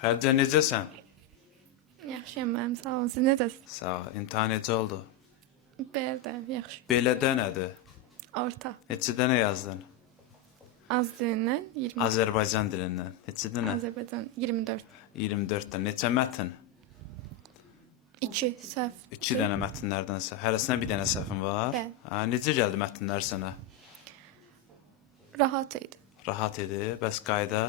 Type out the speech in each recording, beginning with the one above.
Xərcə necəsən? Yaxşıyam mənim, sağ olun. Siz necəsiniz? Sağ ol. İmtahan necə oldu? Belə də, yaxşı. Belədə nədir? Orta. Neçə dənə yazdın? Az dilindən 20. Azərbaycan dilindən. Neçə dənə? Azərbaycan 24. 24 dənə. Neçə mətn? 2 səhv. 2 dənə mətnlərdənsə. Hərəsinə bir dənə səhvin var? Bəli. Ha, necə gəldi mətnlər sənə? Rahat idi. Rahat idi. Bəs qayda?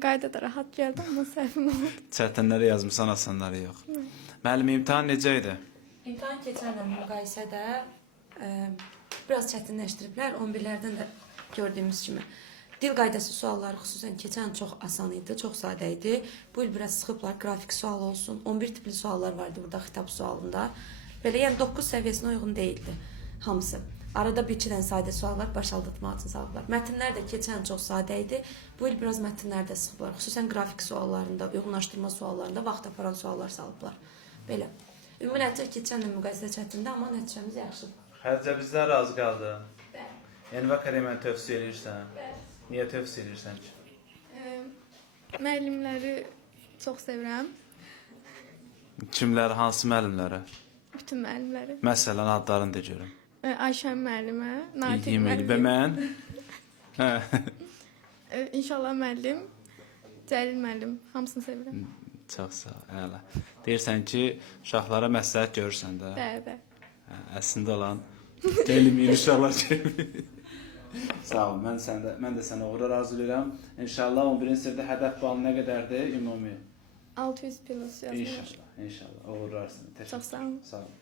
Qayda da rahat gəldi, amma səhvim oldu. Çətinləri yazmısan, asanları yox. Müəllim, imtahan necə idi? İmtahan keçənlə müqayisədə biraz çətinləşdiriblər. 11-lərdən də gördüyümüz kimi. Dil qaydası sualları xüsusən keçən çox asan idi, çox sadə idi. Bu il biraz sıxıblar, qrafik sual olsun. 11 tipli suallar vardı burada xitab sualında. Belə yəni 9 səviyyəsinə uyğun deyildi hamısı. Arada bir iki dənə sadə suallar başaldırmaq üçün salıblar. Mətnlər də keçən çox sadə idi. Bu il biraz mətnlər də sıxıblar. Xüsusən qrafik suallarında, uyğunlaşdırma suallarında vaxt aparan suallar salıblar. Belə. Ümumi nəticə keçənlə müqayisədə çətindir, amma nəticəmiz yaxşıdır. Xərcə bizdən razı qaldı. Bəli. Yəni akademiyəni tövsiyə edirsən? Bəli. Niyə tövsiyə edirsən ki? Müəllimləri çox sevirəm. Kimləri, hansı müəllimləri? Bütün müəllimləri. Məsələn, adlarını da görüm. Ayşən müəllimə, Natiq İlgim elib və müəllim. mən? Hə. İnşallah müəllim, Cəlil müəllim, hamısını sevirəm. Çox sağ ol, əla. Deyirsən ki, uşaqlara məsləhət görürsən də. Bəli, bəli. Hə, əslində olan gəlmir inşallah ki. Sağ ol, mən də sənə uğurlar arzulayıram. İnşallah 11-ci sinifdə hədəf balı nə qədərdir ümumi? 600 plus yazılır. İnşallah, inşallah. Uğurlar sənə. Çox sağ olun. Sağ ol.